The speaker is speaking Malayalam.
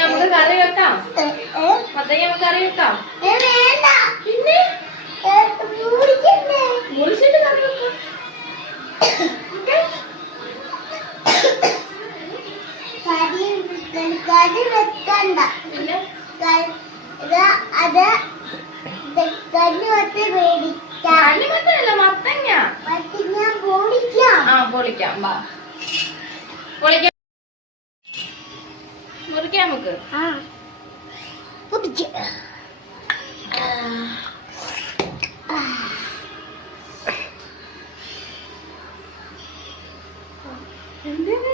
നമുക്ക് കറി വെക്കാം. മത്തങ്ങ നമുക്ക് കറി വെക്കാം. പിന്നെ മുറിച്ചിട്ട് കറി വെക്കാം. കറി വെക്കണ്ട. പിന്നെ അത് കണ്ണുമൊത്ത് മേടിക്കാം. കണ്ണിമത്തനല്ല, മത്തങ്ങ. മത്തങ്ങ പൊളിക്കാം. പൊളിക്കാം. വാ പൊളിക്കാം. മുറിക്കാം നമുക്ക്. എന്താണ്